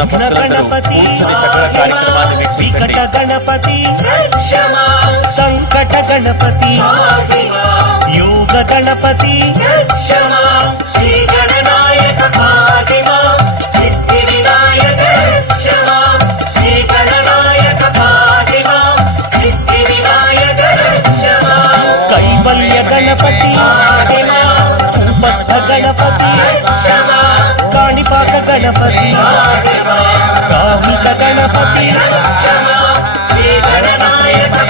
వేదిక ముందు ఉన్న విఘ్న భక్తులందరూ గణపతి కూర్చుని చక్కగా కార్యక్రమాన్ని వీక్షించండి వికట సంకట గణపతి యోగ గణపతి కైవల్య గణపతి ఉపస్థ గణపతి గణపతి. కామిక గణపతి. బాల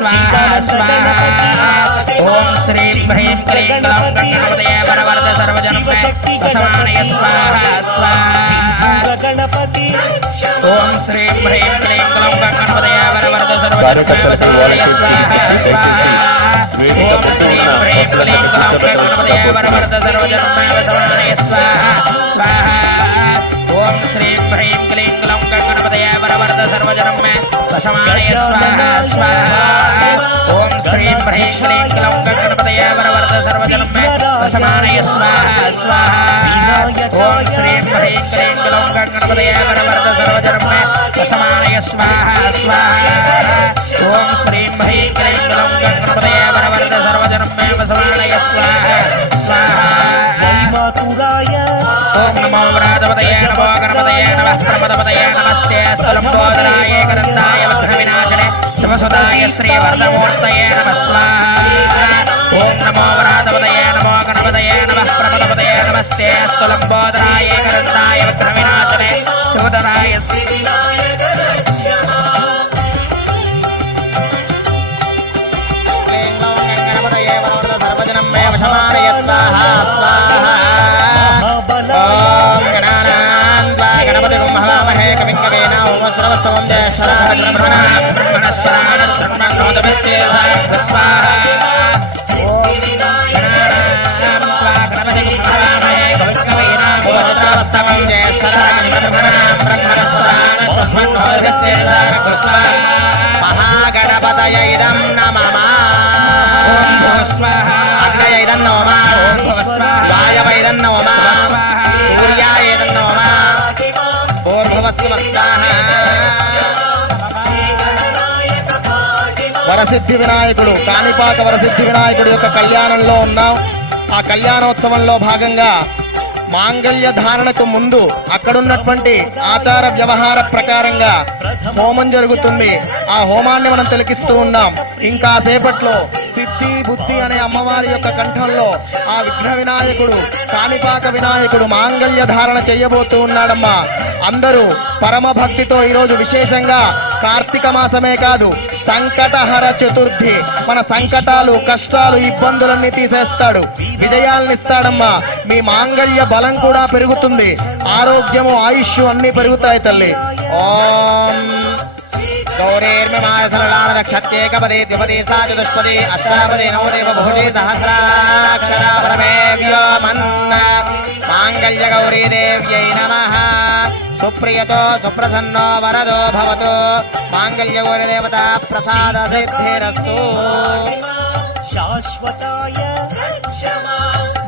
క్లౌం గణపతయ వరవర్ధ సర్వజన్మే వసమానయ స్వాహ స్వాహ ఓం శ్రీం హ్రీం క్లీం క్లౌం గణపతయ వరవర్ధ సర్వజన్మే వసమానయ స్వాహ స్వాహ ఓం శ్రీం హ్రీం క్లీం క్లౌం గణపతయ వరవర్ధ సర్వజన్మే వసమానయ స్వాహ. స్వాహ. గణపతి ఓం శ్రీం హ్రీం క్లీం క్లౌం గణపతయ వరవర్ధ కార్యకర్తలకు వాలంటీర్స్కి దయచేసి వేదిక ముందు ఉన్న భక్తులందరినీ కూర్చోబెట్టవలసిందిగా ఓం శ్రీం హ్రీం క్లీం క్లౌం గణపతయ వరవర్ధ సర్వజనమే వసమానయ స్వాహ స్వాహ ఓం శ్రీం హ్రీం క్లీం క్లౌం గణపతయ వరవర్ధ సర్వజనమే వసమానయ స్వాహ స్వాహ ఓం శ్రీం హ్రీం వసమానయ స్వాహ స్వాహ. మాతురాయ ఓం నమో వ్రాతపతయ నమో గణపతయ నమః ప్రమదపతయ నమస్తే. స్థలంబోధరాయ ఏకదంతాయ వగ్ర వినాశనే శివసుదాయ శ్రీవర్ధమూర్తయ నమః స్వాహా. ఓం నమో వ్రాతపతయ నమో గణపతయ నమః ప్రమదపతయ నమస్తే. స్థలంబోధరాయ ఏకదంతాయ వగ్ర వినాశనే శివధరాయ శ్రీ జ్యేష్ఠరాజ బ్రహ్మణాం బ్రహ్మణస్వరాణ శర్మణోదభిస్యేధాయ స్వాహా ఓం గణానాన్వా గణపతిం మహామహే వరసిద్ధి వినాయకుడు కాణిపాక వరసిద్ధి వినాయకుడు యొక్క కళ్యాణంలో ఉన్నాం. ఆ కళ్యాణోత్సవంలో భాగంగా మాంగళ్య ధారణకు ముందు అక్కడున్నటువంటి ఆచార వ్యవహార ప్రకారంగా హోమం జరుగుతుంది. ఆ హోమాన్ని మనం తిలకిస్తూ ఉన్నాం. ఇంకా సేపట్లో సిద్ధి బుద్ధి అనే అమ్మవారి యొక్క కంఠంలో ఆ విఘ్న వినాయకుడు కాణిపాక వినాయకుడు మాంగళ్య ధారణ చేయబోతూ ఉన్నాడమ్మా. అందరూ పరమ భక్తితో ఈరోజు విశేషంగా కార్తీక మాసమే కాదు సంకటహర చతుర్థి. మన సంకటాలు కష్టాలు ఇబ్బందులన్నీ తీసేస్తాడు. విజయాలను ఇస్తాడమ్మా. మీ మాంగళ్య బలం కూడా పెరుగుతుంది. ఆరోగ్యము ఆయుష్ అన్ని పెరుగుతాయి తల్లి. ఓం. గౌరీర్మిమాయ సరళాన దక్షత్యేకపదే ద్విపదే సా చతుష్పదే అష్టాపదే నవదేవ బహుజే సహస్రాక్షరా పరమే వ్యోమన్న. మాంగళ్య గౌరీ దేవ్యై నమః. సుప్రియతో సుప్రసన్నో వరదో భవతు. మాంగళ్య దేవత ప్రసాద సిద్ధిరస్తు. శాశ్వతాయ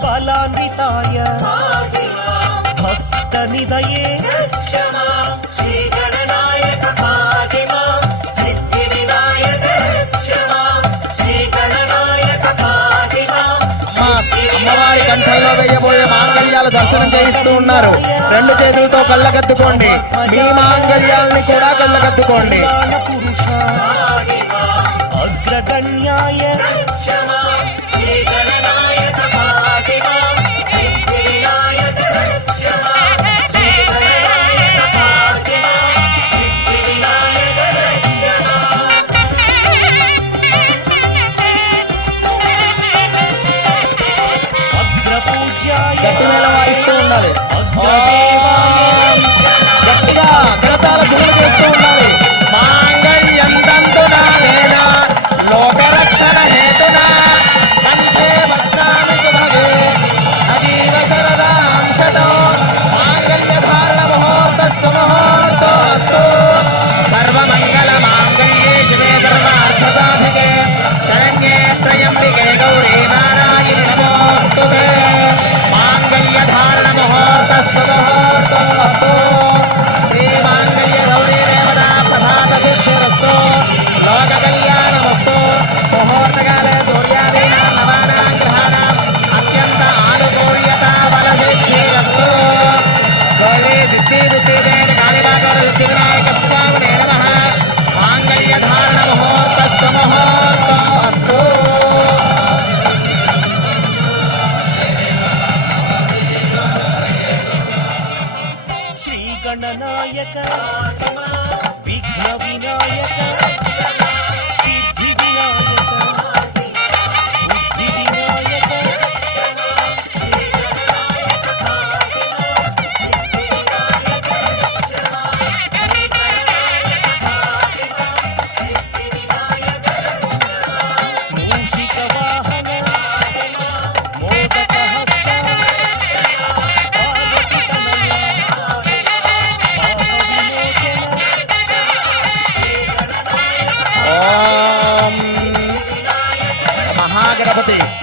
బలాన్వితాయ. భక్త నిదయే కంఠంలో వేయబోయే మాంగళ్యాలు దర్శనం చేయిస్తూ ఉన్నారు. రెండు చేతులతో కళ్ళకద్దుకోండి. మీ మాంగళ్యాల్ని కూడా కళ్ళకద్దుకోండి. అగ్రగణ్యాయ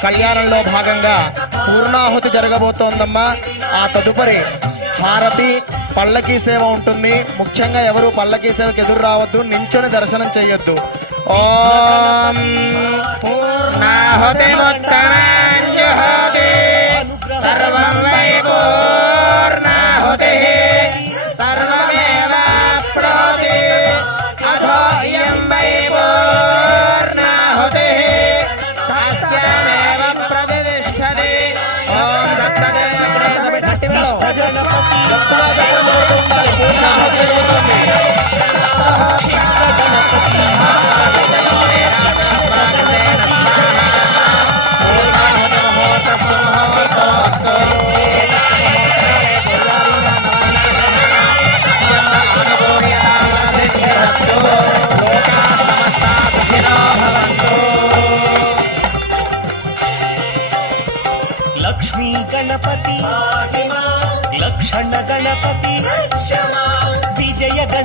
కళ్యాణంలో భాగంగా పూర్ణాహుతి జరగబోతోందమ్మా. ఆ తదుపరి హారతి పల్లకీ సేవ ఉంటుంది. ముఖ్యంగా ఎవరు పల్లకీ సేవకు ఎదురు రావద్దు నించొని దర్శనం చేయొద్దు. ఓం పూర్ణాహుతి సర్వం వై పూర్ణాహుతి. সাথে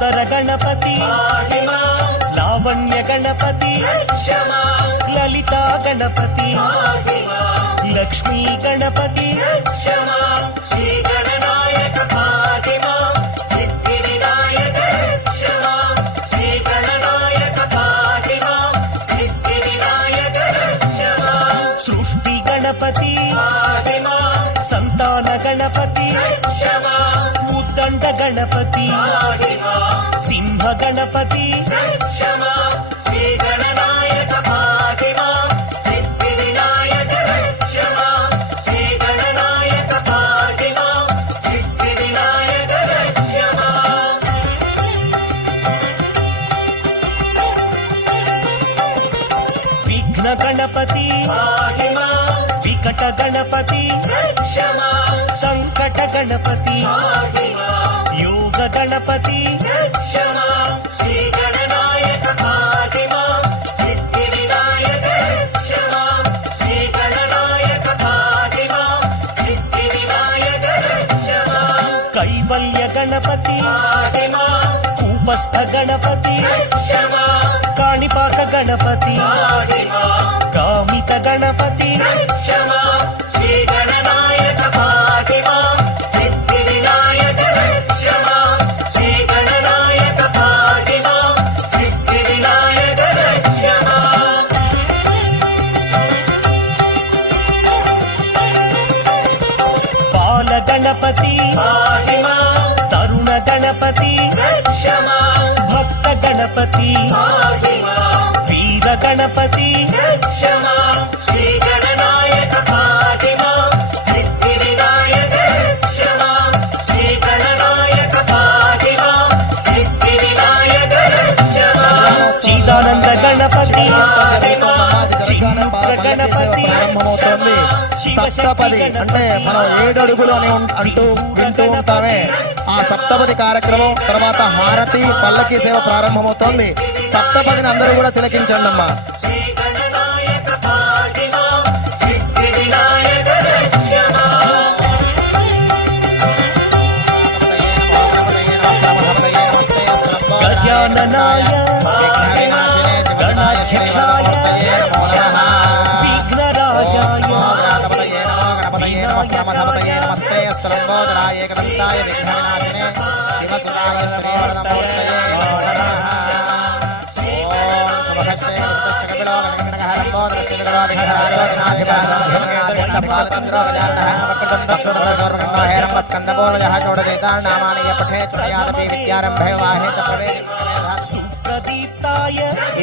లంబోదర గణపతి లావణ్య గణపతి లలిత గణపతి లక్ష్మీ గణపతి సృష్టి గణపతి సంతాన గణపతి దండ గణపతి. సింహ గణపతి. విఘ్న గణపతి. వికట గణపతి. సంకట గణపతి. యోగ గణపతి. కైవల్య గణపతి. కూపస్థ గణపతి. కాణిపాక గణపతి. కామిత గణపతి. బాల గణపతి. వీర గణపతి. చిదానంద గణపతి. గణపతి. సప్తపది అంటే మనం ఏడు అడుగులు అని అంటూ వింటూ ఉంటామే. ఆ సప్తపది కార్యక్రమం తర్వాత హారతి పల్లకి సేవ ప్రారంభమవుతోంది. సప్తపదిని అందరూ కూడా తిలకించండి అమ్మా గజాననాయ సుప్రదీప్తాయ ఈశాన దేవస్థాన మా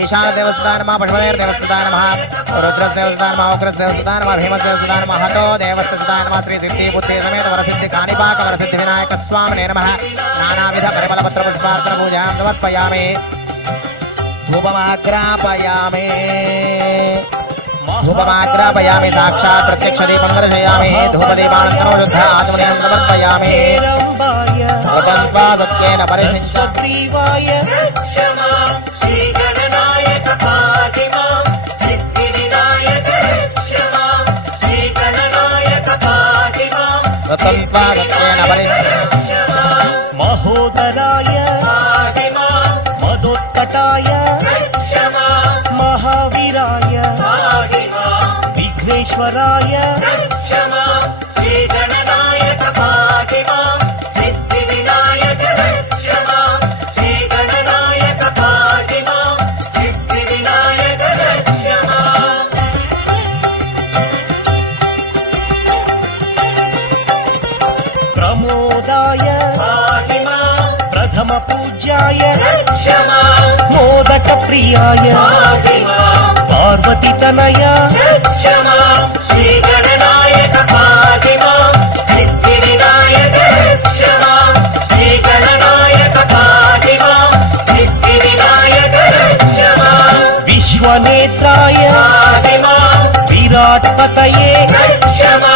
ईशान देवस्थान नमः पशुदेव देवस्थान नमः रुद्रस देवस्थान नमः उग्रस देवस्थान नमः भीमस देवस्थान नमः हतो देवस्थान नमः श्री दिव्य बुद्धि समेत वर वरसिद्धि कानिपाक वरसिद्धि विनायक स्वामी नमः नाना नानाविध परिमल पत्र पुष्पार्चन पूजां समर्पयामि धूपमाग्रापयामि धूपमाग्रापयामि साक्षात् प्रत्यक्ष दीपं दर्शयामि धूपदीपानन्तरं शुद्ध आत्मनेयं समर्पयामि పరిశిష్ట. స్వగ్రీవాయ క్షమా శ్రీగణనాయక పాదిమా సిద్ధివినాయక శ్రీగణనాయక సత్యేన మహోదరాయ. పాదిమా మదోత్కటాయ. క్షమా. మహావీరాయ. పాదిమా విఘ్నేశ్వరాయ. క్షమా. మోదక ప్రియాయ. పార్వతి తనయ. క్షమా శ్రీగణనాయక పాదిమా సిద్ధి వినాయక పాదిమా సిద్ధి విశ్వనేత్రాయ క్షమా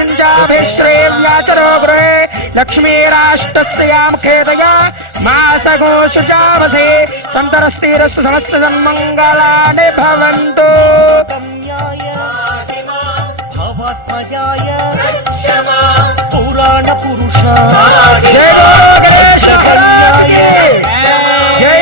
श्रेव्याचरो गृहे लक्ष्मीराष्टस्यां खेदया मासघोषजामसे सन्तरस्तीरस्तु समस्तसन्मङ्गलानि भवन्तु भवात्मजाय जय जय